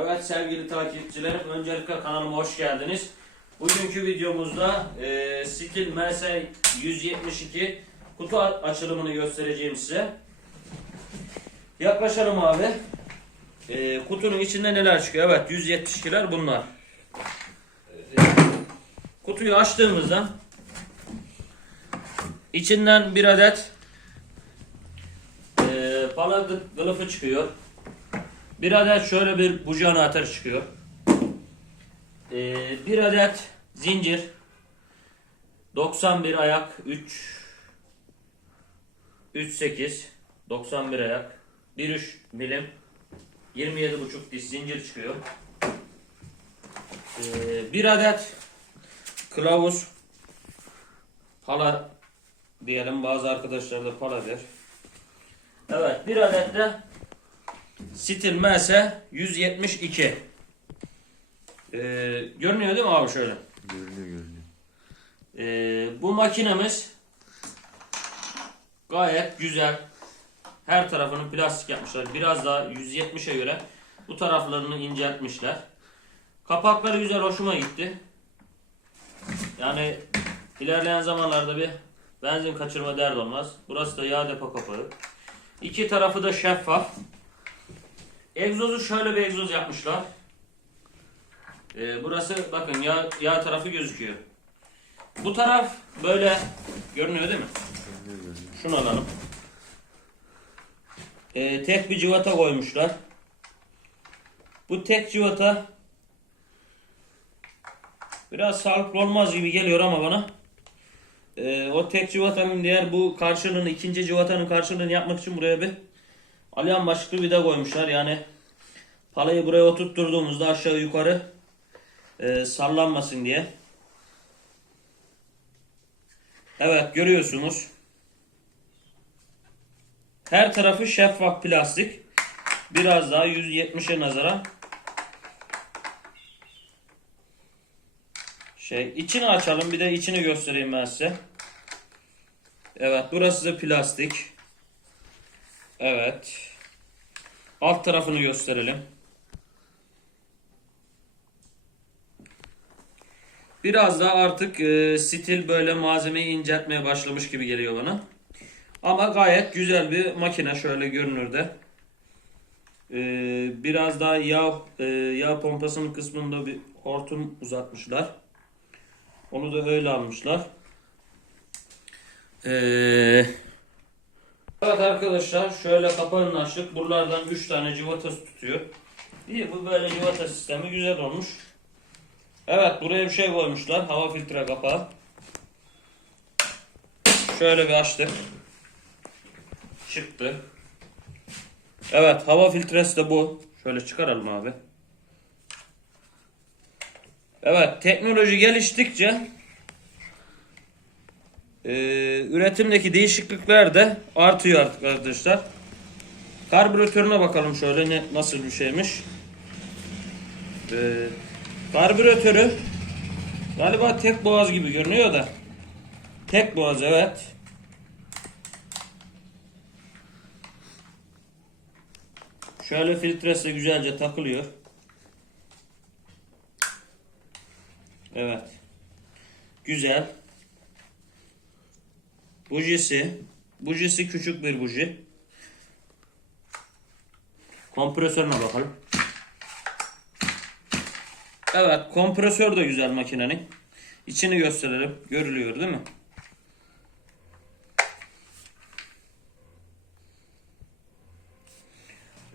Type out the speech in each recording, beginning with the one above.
Evet sevgili takipçilerim, öncelikle kanalıma hoş geldiniz. Bugünkü videomuzda e, Stil MS 172 kutu açılımını göstereceğim size. Yaklaşalım abi. E, kutunun içinde neler çıkıyor? Evet 172'ler bunlar. Kutuyu açtığımızda içinden bir adet e, pala gı- kılıfı çıkıyor. Bir adet şöyle bir buji anahtarı çıkıyor. Ee, bir adet zincir. 91 ayak 3 38 91 ayak 1.3 milim 27.5 diş zincir çıkıyor. Ee, bir adet kılavuz pala diyelim bazı arkadaşlar da pala der. Evet bir adet de Stil MS 172. Ee, görünüyor değil mi abi şöyle? Görünüyor görünüyor. Ee, bu makinemiz gayet güzel. Her tarafını plastik yapmışlar. Biraz daha 170'e göre bu taraflarını inceltmişler. Kapakları güzel hoşuma gitti. Yani ilerleyen zamanlarda bir benzin kaçırma derdi olmaz. Burası da yağ depo kapağı. İki tarafı da şeffaf. Egzozu şöyle bir egzoz yapmışlar. Ee, burası bakın yağ, yağ tarafı gözüküyor. Bu taraf böyle görünüyor değil mi? Şunu alalım. Ee, tek bir civata koymuşlar. Bu tek civata biraz sağlıklı olmaz gibi geliyor ama bana. Ee, o tek civatanın diğer bu karşılığını, ikinci civatanın karşılığını yapmak için buraya bir alyan başlıklı vida koymuşlar. Yani palayı buraya oturtturduğumuzda aşağı yukarı e, sallanmasın diye. Evet görüyorsunuz. Her tarafı şeffaf plastik. Biraz daha 170'e nazaran. Şey içini açalım bir de içini göstereyim ben size. Evet burası da plastik. Evet. Alt tarafını gösterelim. Biraz daha artık e, stil böyle malzemeyi inceltmeye başlamış gibi geliyor bana. Ama gayet güzel bir makine şöyle görünürde. Ee, biraz daha yağ e, yağ pompasının kısmında bir hortum uzatmışlar. Onu da öyle almışlar. Ee, evet arkadaşlar şöyle kapağını açtık. Buralardan 3 tane civatası tutuyor. İyi bu böyle civata sistemi güzel olmuş. Evet buraya bir şey koymuşlar. Hava filtre kapağı. Şöyle bir açtık çıktı. Evet hava filtresi de bu. Şöyle çıkaralım abi. Evet teknoloji geliştikçe e, üretimdeki değişiklikler de artıyor artık arkadaşlar. Karbüratörüne bakalım şöyle ne nasıl bir şeymiş. E, karbüratörü galiba tek boğaz gibi görünüyor da. Tek boğaz evet. Şöyle filtresi güzelce takılıyor. Evet. Güzel. Bujisi. Bujisi küçük bir buji. Kompresörüne bakalım. Evet, kompresör de güzel makinenin. İçini gösterelim. Görülüyor değil mi?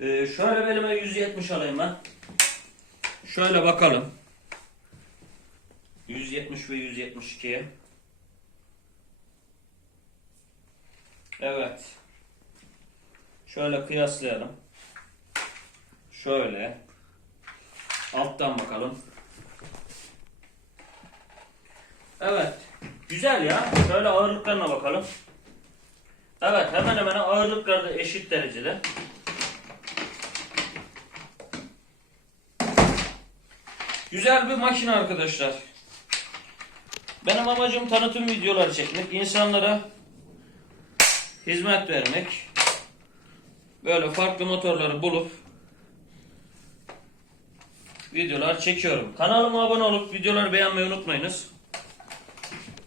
Ee, şöyle belime 170 alayım ben. Şöyle bakalım. 170 ve 172'ye. Evet. Şöyle kıyaslayalım. Şöyle. Alttan bakalım. Evet. Güzel ya. Şöyle ağırlıklarına bakalım. Evet hemen hemen ağırlıkları da eşit derecede. Güzel bir makine arkadaşlar. Benim amacım tanıtım videoları çekmek, insanlara hizmet vermek. Böyle farklı motorları bulup videolar çekiyorum. Kanalıma abone olup videoları beğenmeyi unutmayınız.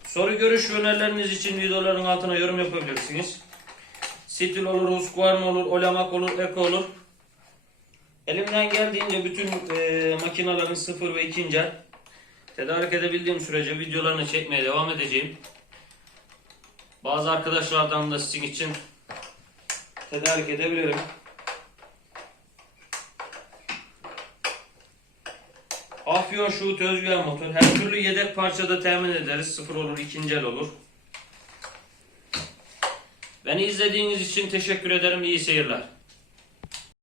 Soru görüş önerileriniz için videoların altına yorum yapabilirsiniz. Stil olur, Husqvarna olur, Olamak olur, Eko olur. Elimden geldiğince bütün e, makinaların sıfır ve ikinci tedarik edebildiğim sürece videolarını çekmeye devam edeceğim. Bazı arkadaşlardan da sizin için tedarik edebilirim. Afyon Şuhut Özgüven motor. Her türlü yedek parçada temin ederiz. Sıfır olur, ikinci el olur. Beni izlediğiniz için teşekkür ederim. İyi seyirler.